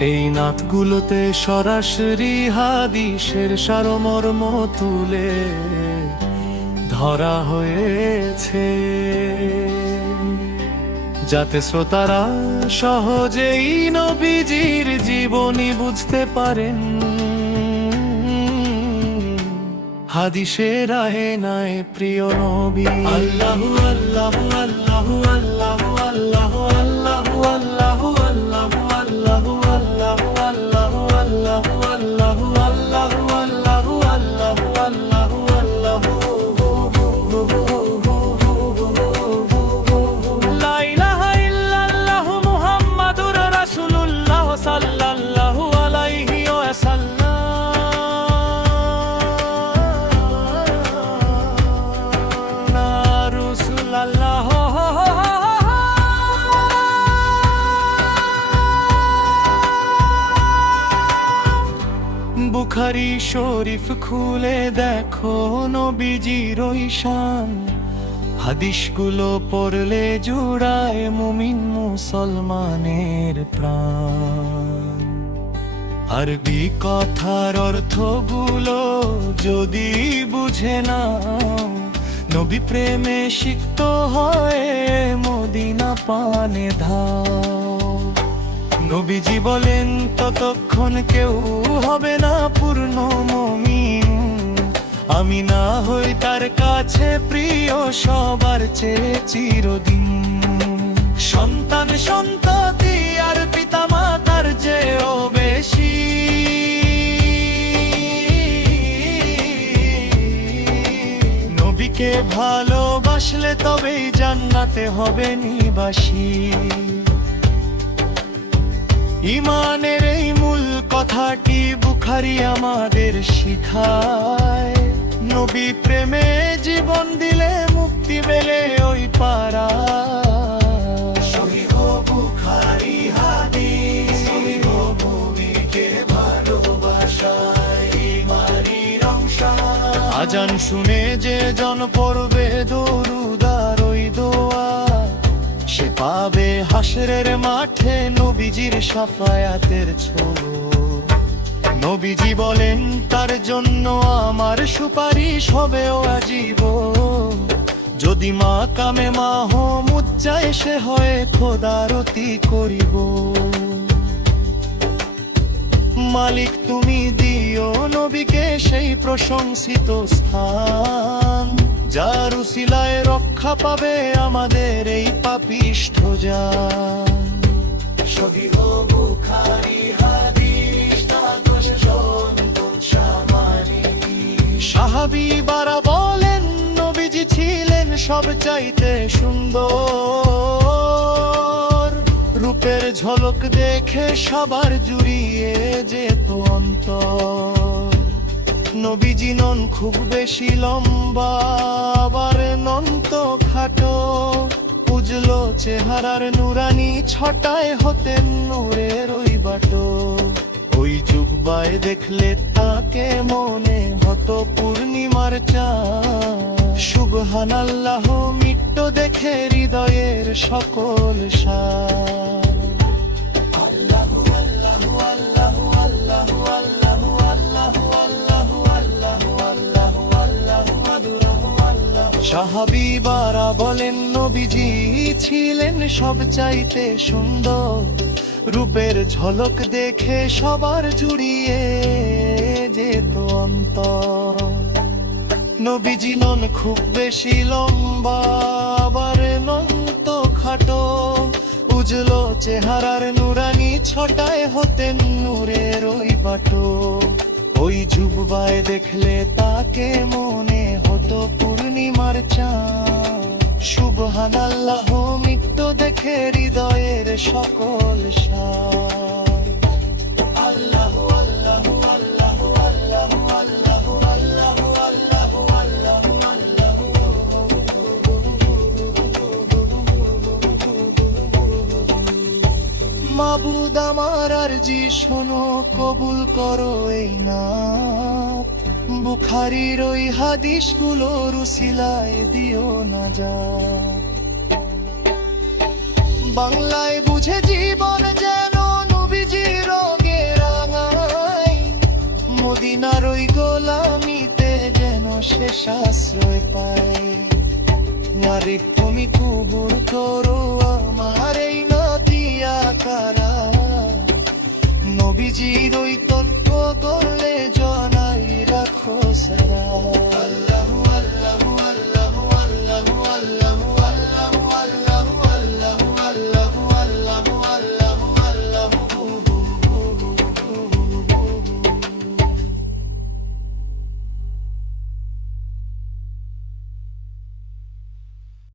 এই নাতগুলোতে সরাসরি হাদিসের সারমর্ম তুলে ধরা হয়েছে, যাতে শ্রোতারা সহজেই নবীজির জীবনী বুঝতে পারেন। হাদিসের আহেনায় প্রিয় নবী আল্লাহু আল্লাহু আল্লাহু আল্লাহু আল্লাহু আল্লাহু আল্লাহু আল্লাহু আল্লাহু আল্লাহু আল্লাহু আল্লাহু আল্লাহু আল্লাহু আল্লাহু আল্লাহু আল্লাহু আল্লাহু লা ইলাহা ইল্লাল্লাহু মুহাম্মাদুর রাসূলুল্লাহ সাল্লাল্লাহু আলাইহি ওয়াসাল্লাম। বুখারী শরীফ খুলে দেখো নবীজির ওই শান, হাদিসগুলো পড়লে জুড়ায় মুমিন মুসলমানের প্রাণ। আরবি কথার অর্থগুলো যদি বুঝে নাও, নবী প্রেমে সিক্ত হয় মদিনা পানে ধাও। নবীজি বলেন ততক্ষণ কেউ হবে না পূর্ণ মুমিন, আমি না হই তার কাছে প্রিয় সবার চেয়ে চিরদিন। সন্তান সন্ততি আর পিতা মাতার চেয়েও বেশি নবীকে ভালোবাসলে তবেই জান্নাতে হবে নিবাসী। ঈমানের এই মূল কথাটি বুখারী আমাদের শিখায়, নবী প্রেমে জীবন দিলে মুক্তি মেলে ওই পারা। সহিহ বুখারী হাদিস, সহিহ নবীকে ভালোবাসায় ঈমানের অংশ। আজান শুনে যে জন পড়বে দরুদ আর ওই দোয়া, সে পাবে হাসরের মাঠে নবীজির শাফায়াতের ছোঁয়া। নবীজি বলেন তার জন্য আমার সুপারিশ হবেও আজীবন, যদি মাকামে মাহমুদ যায় সে হয় খোদারতি করিব। মালিক তুমি দিও নবীকে সেই প্রশংসিত স্থান, যার উসিলায় রক্ষা পাবে আমাদের এই পাপিষ্ঠ জান। সহিহ বুখারী হাদিস 10 জন সাহাবীরা বলেন নবীজি ছিলেন সবচাইতে সুন্দর, রূপের ঝলক দেখে সবার জুড়িয়ে যেত অন্তর। নবীজি নন খুব বেশি লম্বা, আবার নন তো খাটো, উজলো চেহারার নুরানি ছটায় হতেন নূরের ওই বাটো। ওই জুব্বায় দেখলে তাকে মনে হতো পূর্ণিমার চাঁদ। সুবহানাল্লাহ মিট্ট দেখে হৃদয়ের সকল সার। আল্লাহু আল্লাহু আল্লাহু আল্লাহু আল্লাহু আল্লাহু আল্লাহু আল্লাহু আল্লাহু আল্লাহু আল্লাহু। সাহাবীরা বলেন নবীজি ছিলেন সবচাইতে সুন্দর, রূপের ঝলক দেখে সবার জুড়িয়ে যেত অন্তর। নবীজি নন খুব বেশি লম্বা, আবার নন তো খাটো, উজলো চেহারার নুরানি ছটায় হতেন নূরের ওই বাটো। ওই জুব্বায় দেখলে তাকে মনে হতো পূর্ণিমার চাঁদ। সুবহানাল্লাহ মিট্ট দেখে হৃদয়ের সকল সার। আল্লাহু আল্লাহু আল্লাহু আল্লাহু আল্লাহু আল্লাহু আল্লাহু আল্লাহু আল্লাহু। মাবুদ আমার আরজি শোনো, কবুল করো এই নাত। বুখারীর ওই হাদিসগুলোর উসিলায় দিও নাজাত। বাংলায় বুঝে জীবন যেন নবীজির শেষ আশ্রয় পায়। নারী তুমি কুবুর করো আমার এই নদিয়া কারা, নবীজির ওই